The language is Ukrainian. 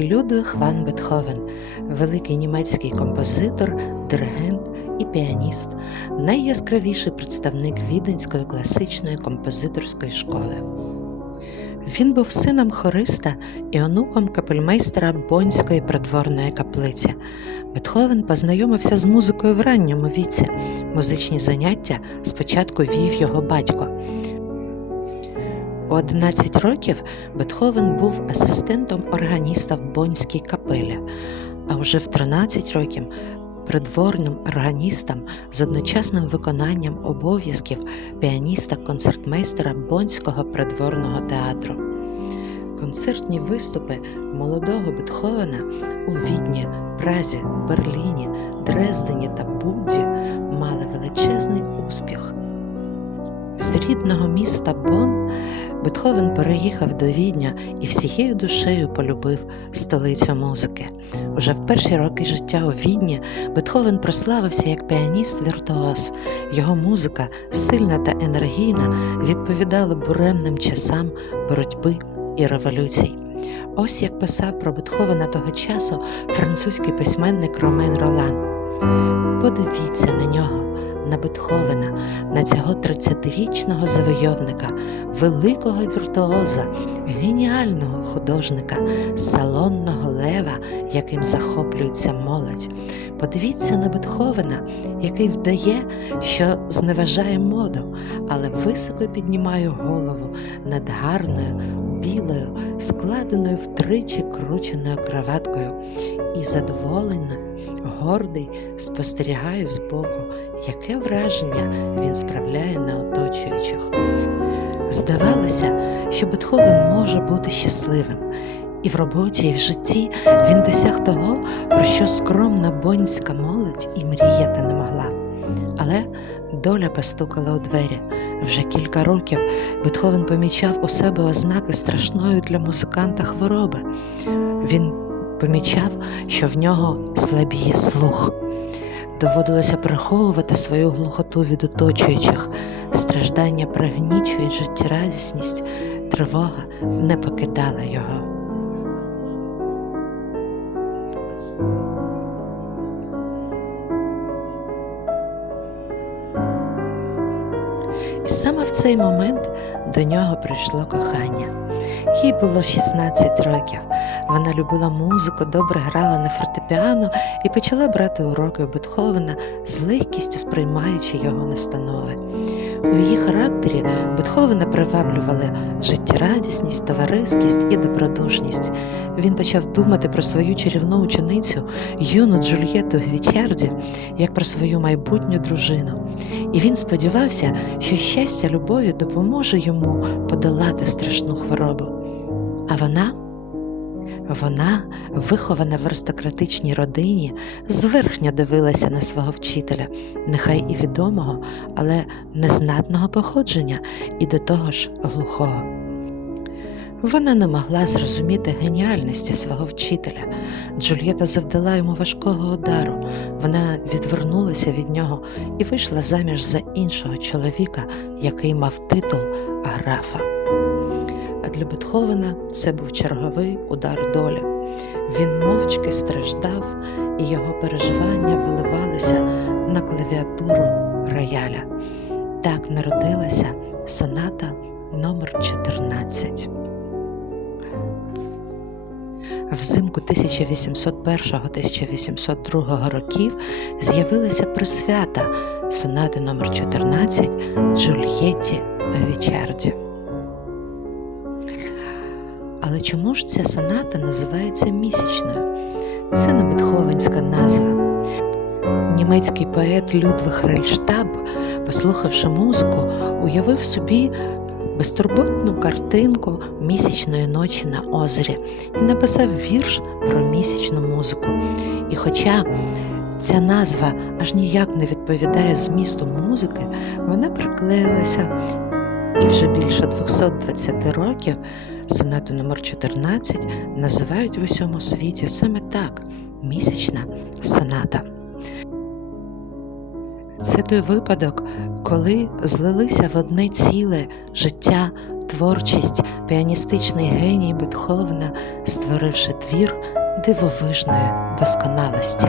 Людвиг ван Бетховен, великий німецький композитор, диригент і піаніст, найяскравіший представник віденської класичної композиторської школи. Він був сином хориста і онуком капельмейстера Бонської придворної каплиці. Бетховен познайомився з музикою в ранньому віці. Музичні заняття спочатку вів його батько. У 11 років Бетховен був асистентом органіста в Бонській капелі, а вже в 13 років придворним органістом з одночасним виконанням обов'язків піаніста-концертмейстера Бонського придворного театру. Концертні виступи молодого Бетховена у Відні, Празі, Берліні, Дрездені та Будді мали величезний успіх. З рідного міста Бон Бетховен переїхав до Відня і всією душею полюбив столицю музики. Уже в перші роки життя у Відні Бетховен прославився як піаніст-віртуоз. Його музика, сильна та енергійна, відповідала буремним часам боротьби і революцій. Ось як писав про Бетховена того часу французький письменник Ромен Ролан. Подивіться на нього на Бетховена, на цього 30-річного завойовника, великого віртуоза, геніального художника, салонного лева, яким захоплюється молодь. Подивіться на Бетховена, який вдає, що зневажає моду, але високо піднімає голову над гарною, білою, складеною втричі крученою краваткою і задоволена, гордий спостерігає збоку, яке враження він справляє на оточуючих. Здавалося, що Бетховен може бути щасливим, і в роботі, і в житті він досяг того, про що скромна бонська молодь і мріяти не могла. Але доля постукала у двері. Вже кілька років Бетховен помічав у себе ознаки страшної для музиканта хвороби. Він помічав, що в нього слабіє слух. Доводилося приховувати свою глухоту від оточуючих, страждання пригнічують життєрадісність, тривога не покидала його. І саме в цей момент до нього прийшло кохання. Їй було 16 років. Вона любила музику, добре грала на фортепіано і почала брати уроки у Бетховена з легкістю сприймаючи його настанови. У її характері Бетховена приваблювали життєрадісність, товариськість і добродушність. Він почав думати про свою чарівну ученицю, юну Джульєту Гвічарді, як про свою майбутню дружину. І він сподівався, що щастя любові допоможе йому подолати страшну хворобу. А вона, вона, вихована в аристократичній родині, зверхньо дивилася на свого вчителя, нехай і відомого, але незнатного походження, і до того ж глухого. Вона не могла зрозуміти геніальності свого вчителя. Джульєта завдала йому важкого удару. Вона відвернулася від нього і вийшла заміж за іншого чоловіка, який мав титул графа. А для Бетховена це був черговий удар долі. Він мовчки страждав, і його переживання виливалися на клавіатуру рояля. Так народилася соната номер 14 Взимку 1801-1802 років з'явилася присвята сонати номер 14 Джульєтті Вічарді. Але чому ж ця соната називається місячною? Це не бетховенська назва. Німецький поет Людвиг Рельштаб, послухавши музику, уявив собі безтурботну картинку місячної ночі на озері і написав вірш про місячну музику. І хоча ця назва аж ніяк не відповідає змісту музики, вона приклеїлася і вже більше 220 років сонату номер 14 називають в усьому світі саме так місячна соната. Це той випадок, коли злилися в одне ціле життя, творчість, піаністичний геній Бетховна, створивши твір дивовижної досконалості.